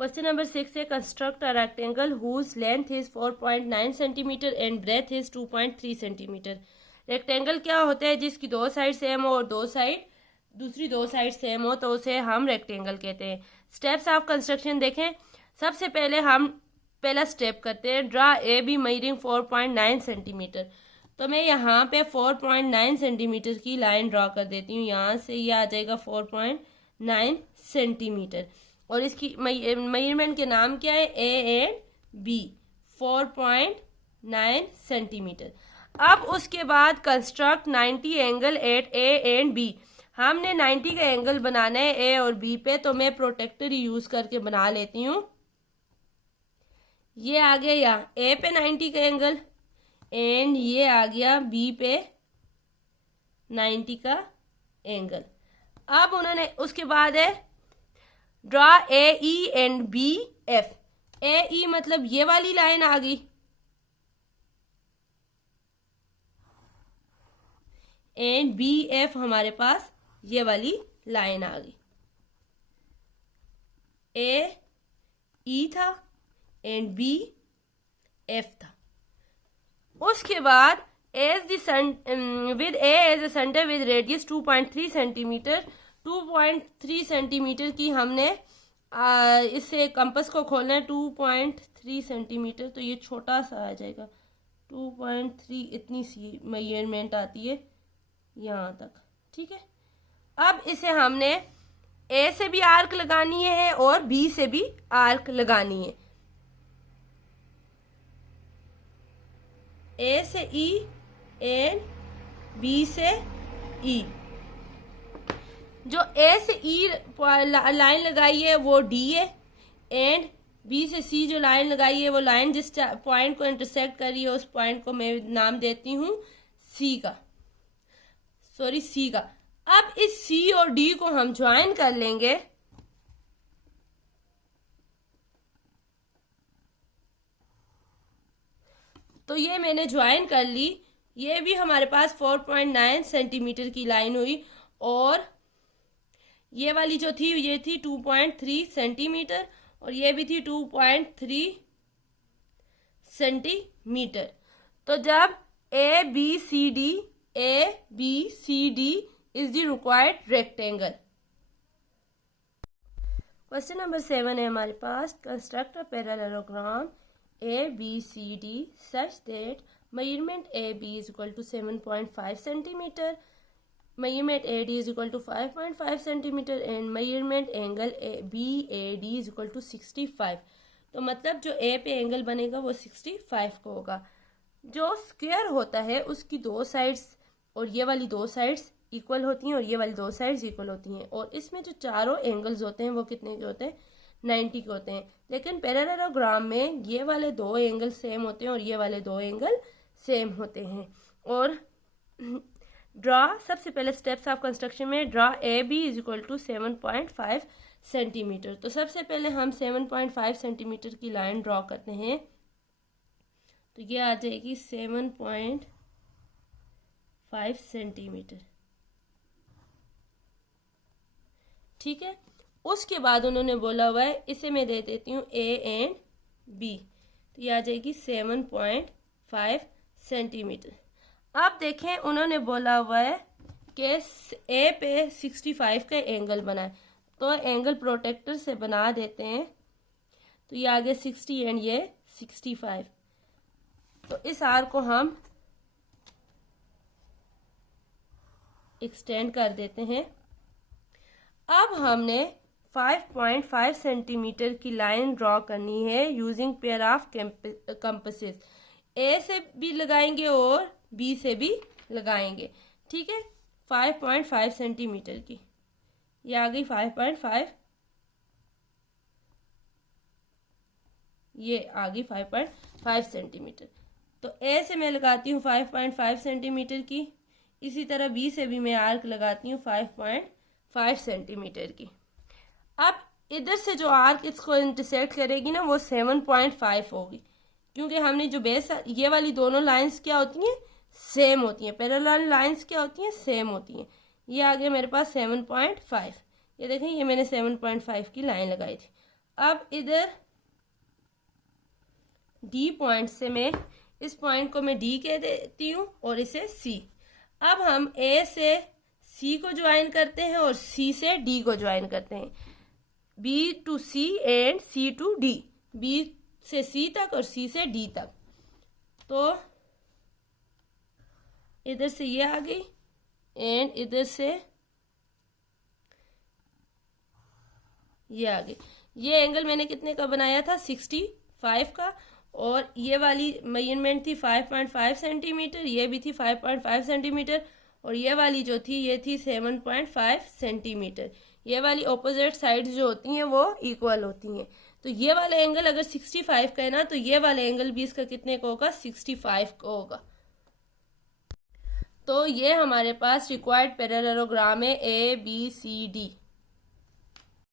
Question number 6 है construct a rectangle whose length is 4.9 centimetre and breadth is 2.3 centimetre. Rectangle क्या होता है जिसकी दो साइड सेम हो और दूसरी दो साइड सेम हो, तो उसे हम रेक्टेंगल कहते हैं। स्टेप्स ऑफ कंस्ट्रक्शन देखें। सबसे पहले हम पहला स्टेप करते हैं, draw A B measuring 4.9 centimetre. तो मैं यहाँ पे 4.9 सेंटीमीटर की लाइन ड्रॉ कर देती हूँ। यहाँ से ये आ जाएगा 4.9 सेंटीमीटर और इसकी मेजरमेंट के नाम क्या है, ए एंड बी, 4.9 सेंटीमीटर। अब उसके बाद construct 90 angle at A and B. हमने 90 का एंगल बनाना है ए और बी पे, तो मैं प्रोटेक्टर यूज करके बना लेती हूँ। ये आ गया यहाँ ए पे 90 का एंगल एंड ये आ गया बी पे 90 का एंगल। अब उन्होंने उसके बाद है draw A E and B F. A E मतलब ये वाली लाइन आ गई एंड बी एफ हमारे पास ये वाली लाइन आ गई। ए ई था एंड बी एफ था। उसके बाद with A as a centre with radius 2.3 centimetre, 2.3 centimetre की हमने इससे कंपस को खोलना है। 2.3 सेंटीमीटर तो ये छोटा सा आ जाएगा, 2.3 इतनी सी मेजरमेंट आती है यहाँ तक, ठीक है। अब इसे हमने ए से भी आर्क लगानी है और बी से भी आर्क लगानी है। ए से ई एंड बी से ई। जो ए से ई लाइन लगाई है वो डी है एंड बी से सी जो लाइन लगाई है वो लाइन जिस पॉइंट को इंटरसेक्ट कर रही है उस पॉइंट को मैं नाम देती हूँ सी का। अब इस सी और डी को हम ज्वाइन कर लेंगे। तो ये मैंने ज्वाइन कर ली। ये भी हमारे पास 4.9 सेंटीमीटर की लाइन हुई और ये वाली जो थी ये थी 2.3 सेंटीमीटर और ये भी थी 2.3 सेंटीमीटर। तो जब A B C D is the required rectangle. Question number 7 है हमारे पास, construct a parallelogram ABCD such that measurement AB is equal to 7.5 centimeter, measurement AD is equal to 5.5 centimeter and measurement angle BAD is equal to 65। तो मतलब जो A पे angle बनेगा वो 65 को होगा। जो स्क्वायर होता है उसकी दो साइड्स और ये वाली दो साइड्स इक्वल होती हैं और ये वाली दो साइड्स इक्वल होती हैं और इसमें जो चारों एंगल्स होते हैं वो कितने के होते हैं, 90 के होते हैं। लेकिन पैरेललोग्राम में ये वाले दो एंगल सेम होते हैं और ये वाले दो एंगल सेम होते हैं। और ड्रा, सबसे पहले स्टेप्स ऑफ कंस्ट्रक्शन में draw A B is equal to 7.5 centimetre. तो सबसे पहले हम 7.5 सेंटीमीटर की लाइन ड्रॉ करते हैं। तो ये आ जाएगी 7.5 सेंटीमीटर, ठीक है। उसके बाद उन्होंने बोला हुआ है, इसे मैं दे देती हूँ ए एंड बी, तो ये आ जाएगी 7.5 सेंटीमीटर। अब देखें उन्होंने बोला हुआ है कि ए पे 65 का एंगल बनाए, तो एंगल प्रोटेक्टर से बना देते हैं। तो ये आगे 60 एंड ये 65। तो इस आर को हम एक्सटेंड कर देते हैं। अब हमने 5.5 सेंटीमीटर की लाइन ड्रॉ करनी है यूजिंग पेयर ऑफ कंपसेस। ए से भी लगाएंगे और बी से भी लगाएंगे, ठीक है। 5.5 सेंटीमीटर की ये आ गई 5.5, ये आ गई 5.5 सेंटीमीटर। तो ए से मैं लगाती हूँ 5.5 सेंटीमीटर की, इसी तरह बी से भी मैं आर्क लगाती हूँ 5.5 सेंटीमीटर की। अब इधर से जो आर्क इसको इंटरसेक्ट करेगी ना वो 7.5 होगी, क्योंकि हमने जो बेस, ये वाली दोनों लाइंस क्या होती हैं, सेम होती हैं। पैरेलल लाइंस क्या होती हैं, सेम होती हैं। ये आ गया मेरे पास 7.5। ये देखें, ये मैंने 7.5 की लाइन लगाई थी। अब इधर डी पॉइंट से मैं इस पॉइंट को मैं डी कह देती हूँ और इसे सी। अब हम ए से सी को ज्वाइन करते हैं और सी से डी को ज्वाइन करते हैं। B to C and C to D, B से सी तक और सी से डी तक। तो इधर से ये आ गई एंड इधर से ये आ गई। ये एंगल मैंने कितने का बनाया था, 65 का, और ये वाली मेजरमेंट थी 5.5 सेंटीमीटर, ये भी थी 5.5 सेंटीमीटर, और ये वाली जो थी ये थी 7.5 सेंटीमीटर। ये वाली ऑपोजिट साइड्स जो होती हैं वो इक्वल होती हैं। तो ये वाला एंगल अगर 65 का है ना, तो ये वाला एंगल भी इसका कितने का होगा, 65 का होगा। तो ये हमारे पास रिक्वायर्ड पैरेललोग्राम है ABCD।